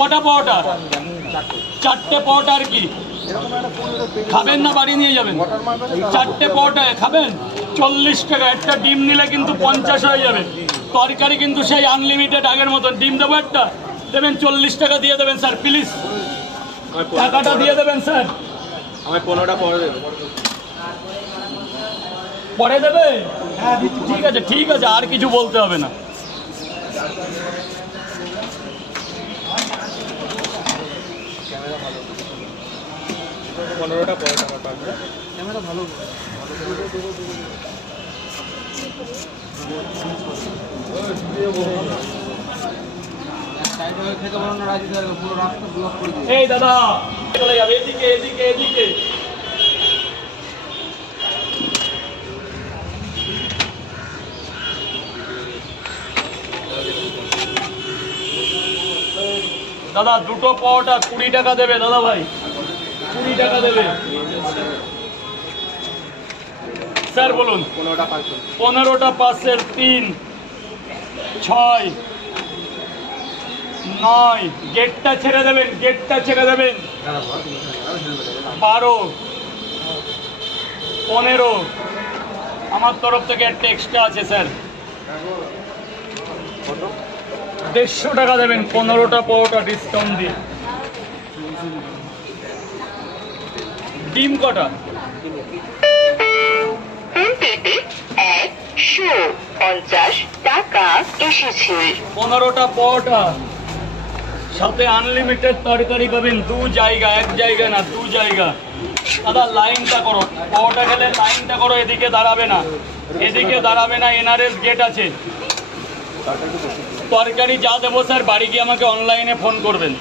কটা পরোটা? চারটে পরোটা। আর কি খাবেন না বাড়ি নিয়ে যাবেন? চারটে পরোটা খাবেন 40 টাকা। একটা ডিম নিলে কিন্তু 50 হয়ে যাবে। তরকারি কিন্তু সেই আনলিমিটেড আগের মতন। ডিম দেবো একটা, দেবেন 40 টাকা দিয়ে দেবেন স্যার, প্লিজ টাকাটা দিয়ে দেবেন স্যার। আমি 15টা পরে দেবো। পরে দেবে? ঠিক আছে ঠিক আছে, আর কিছু বলতে হবে না। পনেরোটা পরে টাকা পাবে। ক্যামেরা ভালো এই দাদা চলে যাবে, এদিকে এদিকে এদিকে। দাদা দুটো পরোটা 20 টাকা দেবে দাদা ভাই, 20 টাকা দেবে স্যার। বলুন 15টা 5-এর 3 6 9। গেটটা ছেড়ে দেবেন, গেটটা ছেড়ে দেবেন। 12 15। আমার তরফ থেকে একটা এক্সট্রা আছে স্যার, 150 টাকা দেবেন। 15টা পরোটা ডিসকাউন্ট দিয়ে। ডিম কটা? 150 টাকা এসেছে। 15টা পরোটা সাথে আনলিমিটেড তরকারি পাবেন। 2 জায়গা, 1 জায়গা না, 2 জায়গা। দাদা লাইনটা করো, পরোটা খেলে লাইনটা করো। এদিকে দাঁড়াবে না, এদিকে দাঁড়াবে না। এনআরএস গেট আছে। তরকারি যা দেবো স্যার বাড়ি গিয়ে আমাকে অনলাইনে ফোন করবেন।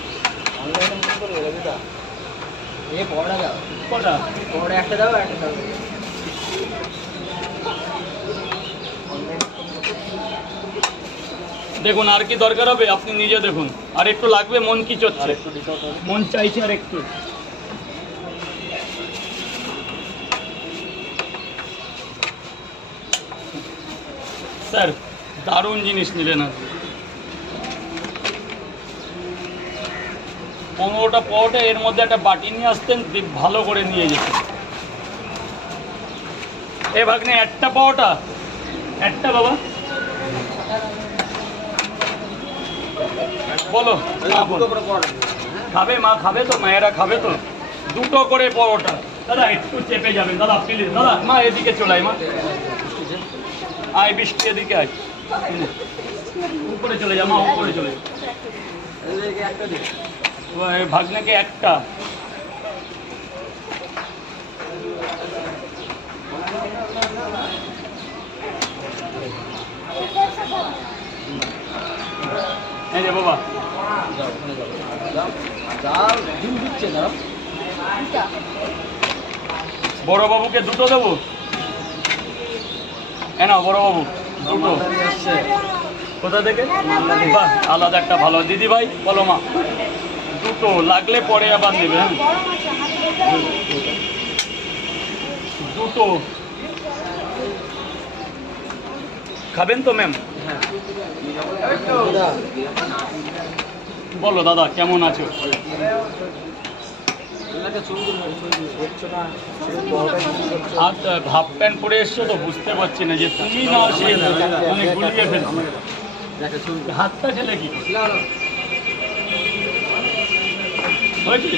কটা? একটা দাও, একটা দাও। দেখুন আর কি দরকার হবে আপনি নিজে দেখুন। আর একটু লাগবে, মন কি চলছে? মন চাইছে আর একটু। স্যার দারুণ জিনিস নিলেন। আর 15টা পরোটা, এর মধ্যে একটা বাটি নিয়ে আসতেন, ভালো করে নিয়ে যেতেন। এ ভাগ্নে একটা পরোটা, একটা বাবা বলো। খাবে মা, খাবে তো, মায়েরা খাবে তো। 2টো করে পরোটা দাদা। একটু চেপে যাবেন দাদা প্লিজ। দাদা মা এদিকে চলে আয়, মা আয়, বৃষ্টি এদিকে আয়। উপরে চলে যা মা, উপরে চলে যা। ভাগ্নাকে একটা। এই যে বাবা ডিম দিচ্ছে না। বড় বাবুকে 2টো দেবো। না বড় বাবু 2টো। কোথা থেকে? বাহ, আলাদা একটা ভালো। দিদি ভাই বলো মা 2টো লাগলে পরে আবার নেবে। হ্যাঁ 2টো খাবেন তো ম্যাম? বলো দাদা কেমন আছো? আর হাফ প্যান্ট পরে এসছো তো বুঝতে পারছি না যে তুমি না সে মানে গুলিয়ে ফেলছো। হাতটা ছেলে কি হয়েছে?